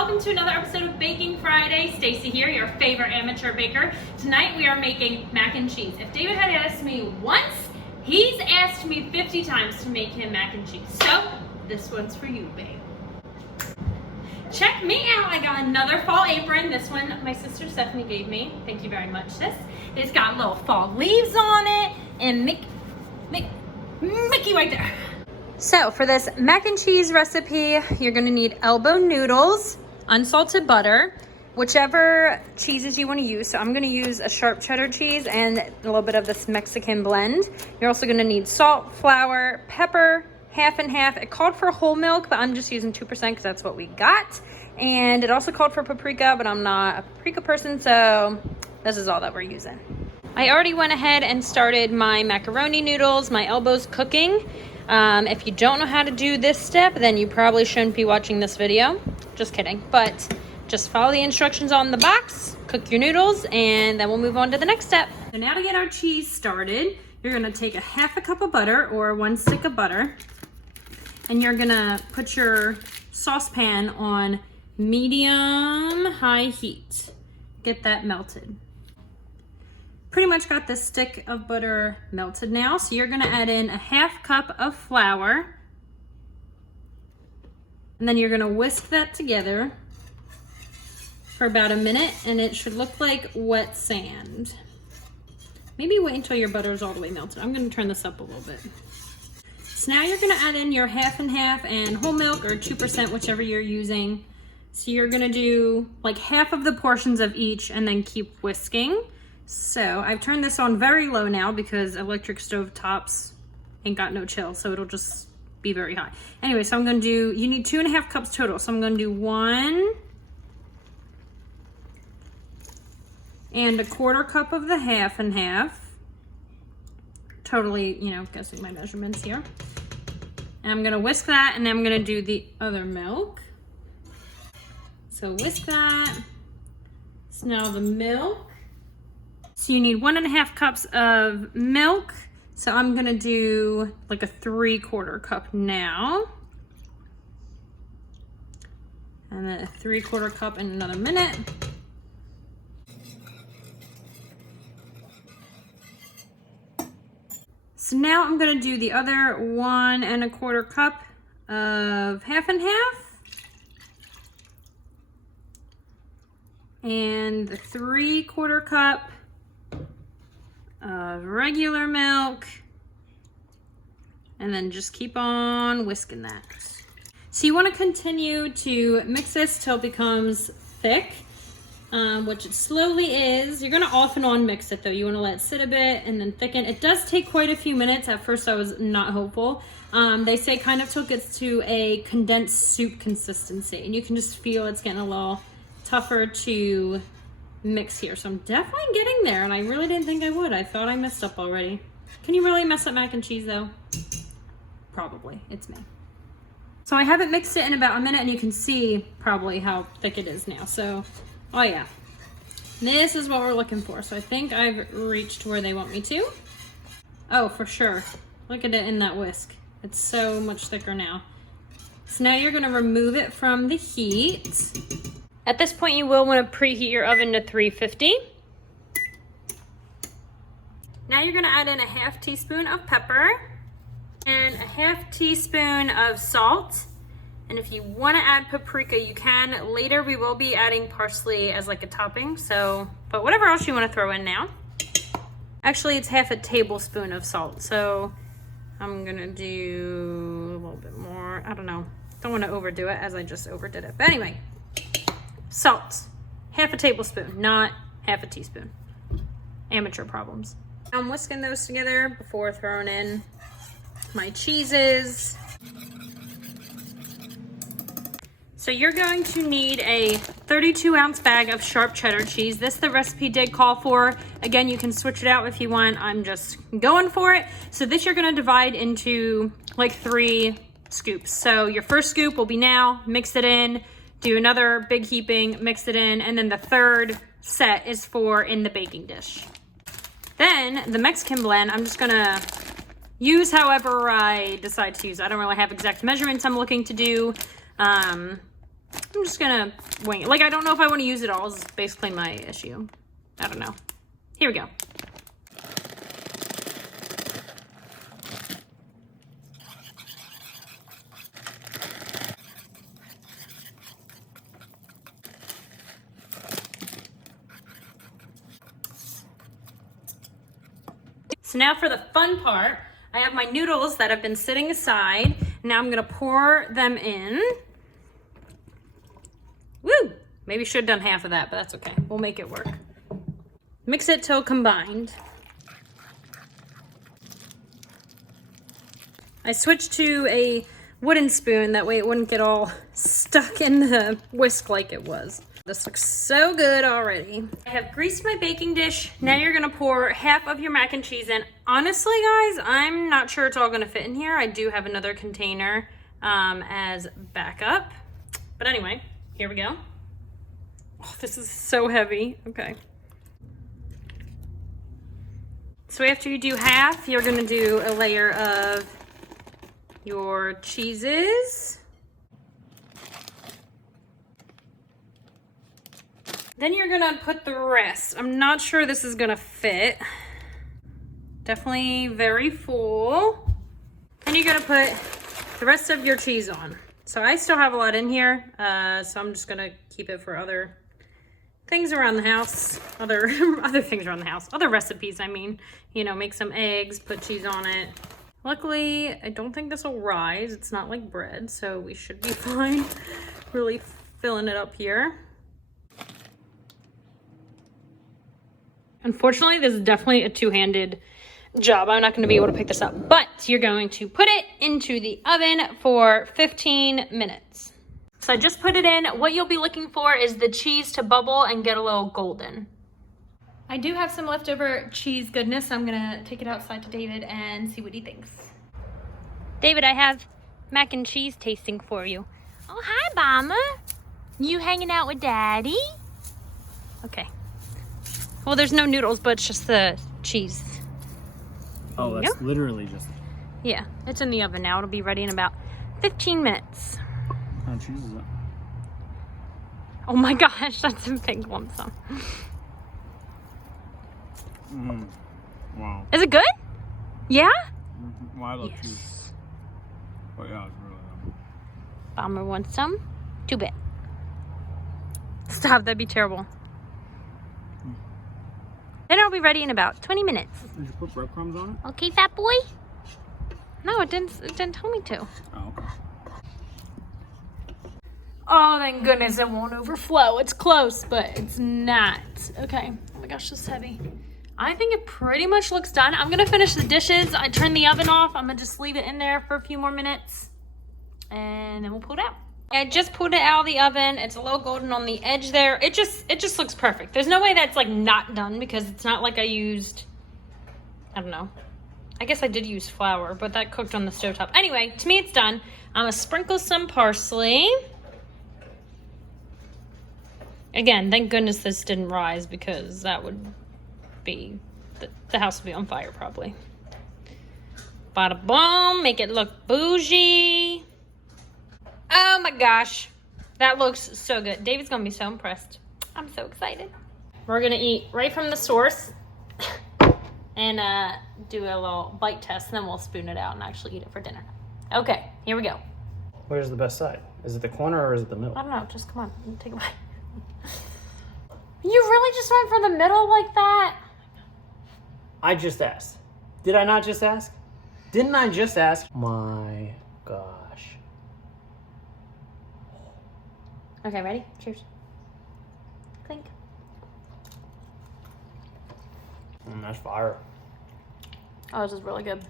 welcome to another episode of Baking Friday. Stacy here, your favorite amateur baker. Tonight we are making mac and cheese. If David had asked me once, he's asked me 50 times to make him mac and cheese. So this one's for you, babe. Check me out, I got another fall apron. This one my sister Stephanie gave me. Thank you very much, sis. It's got little fall leaves on it and Mickey right there. So for this mac and cheese recipe, you're gonna need elbow noodles, unsalted butter, whichever cheeses you wanna use. So I'm gonna use a sharp cheddar cheese and a little bit of this Mexican blend. You're also gonna need salt, flour, pepper, half and half. It called for whole milk, but I'm just using 2% because that's what we got. And it also called for paprika, but I'm not a paprika person, so this is all that we're using. I already went ahead and started my macaroni noodles, my elbows cooking. If you don't know how to do this step, then you probably shouldn't be watching this video. Just kidding. But just follow the instructions on the box, cook your noodles, and then we'll move on to the next step. So now to get our cheese started, you're gonna take a half a cup of butter or 1 stick of butter, and you're gonna put your saucepan on medium-high heat. Get that melted. Pretty much got this stick of butter melted now, so you're gonna add in a half cup of flour, and then you're gonna whisk that together for about a minute, and it should look like wet sand. Maybe wait until your butter is all the way melted. I'm gonna turn this up a little bit. So now you're gonna add in your half and half and whole milk or 2%, whichever you're using. So you're gonna do like half of the portions of each and then keep whisking. So I've turned this on very low now because electric stove tops ain't got no chill, so it'll just be very high. Anyway, so I'm gonna do, you need 2.5 cups total. So I'm gonna do 1 and 1/4 cup of the half and half. Totally, guessing my measurements here. And I'm gonna whisk that, and then I'm gonna do the other milk. So whisk that. So now the milk. So you need 1.5 cups of milk. So I'm gonna do like a 3/4 cup now. And then a 3/4 cup in another minute. So now I'm gonna do the other 1.25 cup of half and half. And the 3/4 cup of regular milk, and then just keep on whisking that. So you want to continue to mix this till it becomes thick, which it slowly is. You're going to off and on mix it though. You want to let it sit a bit and then thicken. It does take quite a few minutes. At first I was not hopeful. They say kind of till it gets to a condensed soup consistency, and you can just feel it's getting a little tougher to mix here. So I'm definitely getting there, and I really didn't think I would. I thought I messed up already. Can you really mess up mac and cheese though? Probably. It's me. So I haven't mixed it in about a minute, and you can see probably how thick it is now. So, oh yeah. This is what we're looking for. So I think I've reached where they want me to. Oh, for sure. Look at it in that whisk. It's so much thicker now. So now you're gonna remove it from the heat. At this point, you will want to preheat your oven to 350. Now you're going to add in a half teaspoon of pepper and a half teaspoon of salt. And if you want to add paprika, you can. Later, we will be adding parsley as like a topping. But whatever else you want to throw in now. Actually, it's half a tablespoon of salt. So I'm going to do a little bit more. I don't know. Don't want to overdo it as I just overdid it. But anyway. Salt, half a tablespoon, not half a teaspoon. Amateur problems. I'm whisking those together before throwing in my cheeses. So you're going to need a 32-ounce bag of sharp cheddar cheese. This the recipe did call for. Again, you can switch it out if you want. I'm just going for it. So this you're gonna divide into like 3 scoops. So your first scoop will be now, mix it in, do another big heaping, mix it in, and then the third set is for in the baking dish. Then the Mexican blend, I'm just gonna use however I decide to use. I don't really have exact measurements I'm looking to do. I'm just gonna wing it. Like, I don't know if I want to use it all. Is basically my issue. I don't know. Here we go. So now for the fun part, I have my noodles that have been sitting aside. Now I'm gonna pour them in. Woo! Maybe should have done half of that, but that's okay. We'll make it work. Mix it till combined. I switched to a wooden spoon, that way it wouldn't get all stuck in the whisk like it was. This looks so good already. I have greased my baking dish. Now you're gonna pour half of your mac and cheese in. Honestly, guys, I'm not sure it's all gonna fit in here. I do have another container as backup. But anyway, here we go. Oh, this is so heavy. Okay. So after you do half, you're gonna do a layer of your cheeses. Then you're gonna put the rest. I'm not sure this is gonna fit. Definitely very full. Then you're gonna put the rest of your cheese on. So I still have a lot in here, so I'm just gonna keep it for other things around the house. Other things around the house. Other recipes, I mean. You know, make some eggs, put cheese on it. Luckily, I don't think this will rise. It's not like bread, so we should be fine. Really filling it up here. Unfortunately, this is definitely a two-handed job. I'm not going to be able to pick this up, but you're going to put it into the oven for 15 minutes. So I just put it in. What you'll be looking for is the cheese to bubble and get a little golden. I do have some leftover cheese goodness. So I'm going to take it outside to David and see what he thinks. David, I have mac and cheese tasting for you. Oh, hi, Mama. You hanging out with Daddy? Okay. Well, there's no noodles, but it's just the cheese. Oh, that's literally just... Yeah, it's in the oven now. It'll be ready in about 15 minutes. What kind of cheese is it? Oh my gosh, that's a big lump sum. Wow. Is it good? Yeah? Well, I love cheese. But yeah, it's really good. Bomber wants some. Too bad. Stop, that'd be terrible. Then it'll be ready in about 20 minutes. Did you put breadcrumbs on it? Okay, fat boy? No, it didn't tell me to. Oh, okay. Oh, thank goodness it won't overflow. It's close, but it's not. Okay. Oh my gosh, this is heavy. I think it pretty much looks done. I'm gonna finish the dishes. I turned the oven off. I'm gonna just leave it in there for a few more minutes and then we'll pull it out. I just pulled it out of the oven. It's a little golden on the edge there. It just looks perfect. There's no way that's like not done because it's not like I used, I don't know. I guess I did use flour, but that cooked on the stovetop. Anyway, to me it's done. I'm gonna sprinkle some parsley. Again, thank goodness this didn't rise because that would be, the house would be on fire probably. Bada boom, make it look bougie. Oh my gosh, that looks so good. David's gonna be so impressed. I'm so excited. We're gonna eat right from the source and do a little bite test, and then we'll spoon it out and actually eat it for dinner. Okay, here we go. Where's the best side? Is it the corner or is it the middle? I don't know, just come on, take a bite. You really just went for the middle like that? I just asked. Did I not just ask? Didn't I just ask? My gosh. Okay, ready? Cheers. Clink. That's fire. Oh, this is really good.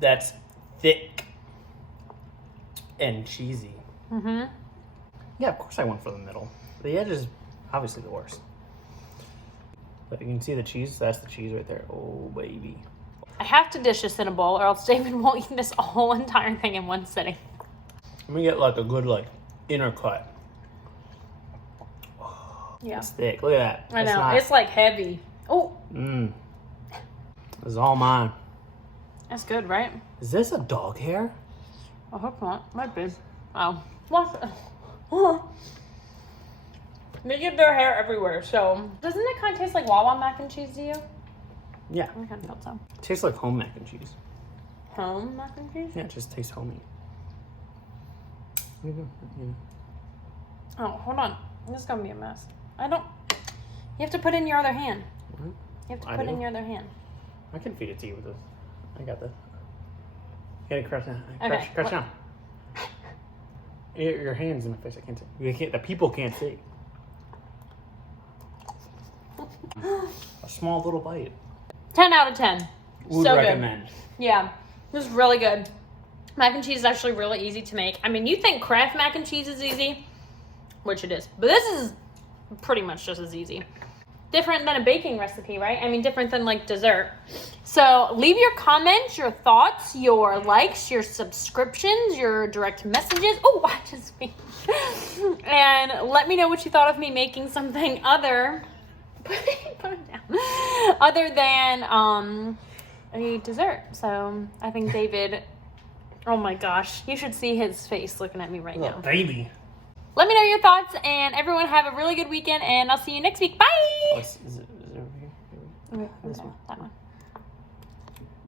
That's thick and cheesy. Mm-hmm. Yeah, of course I went for the middle. The edge is obviously the worst. But you can see the cheese. That's the cheese right there. Oh, baby. I have to dish this in a bowl or else David won't eat this whole entire thing in one sitting. Let me get like a good inner cut. Yeah. It's thick. Look at that. I know. It's like heavy. Oh. This is all mine. That's good, right? Is this a dog hair? I hope not. Might be. Oh. What? They give their hair everywhere, so. Doesn't it kind of taste like Wawa mac and cheese to you? Yeah. I kind of felt so. It tastes like home mac and cheese. Home mac and cheese? Yeah, it just tastes homey. Yeah. Oh, hold on. This is gonna be a mess. You have to put it in your other hand. What? You have to put it in your other hand. I can feed it to you with this. I got this. You gotta crush now. Okay, Crush now. Your hand's in the fish. I can't see. The people can't see. A small little bite. 10 out of 10. Would So recommend. good. Yeah, this is really good. Mac and cheese is actually really easy to make. I mean, you think Kraft mac and cheese is easy, which it is, but this is pretty much just as easy. Different than a baking recipe, right? I mean, different than like dessert. So leave your comments, your thoughts, your likes, your subscriptions, your direct messages. Oh, watch his face. And let me know what you thought of me making something other than a dessert. So I think David, oh my gosh, you should see his face looking at me right now. Baby. Let me know your thoughts, and everyone have a really good weekend, and I'll see you next week. Bye! Is it over here? Okay,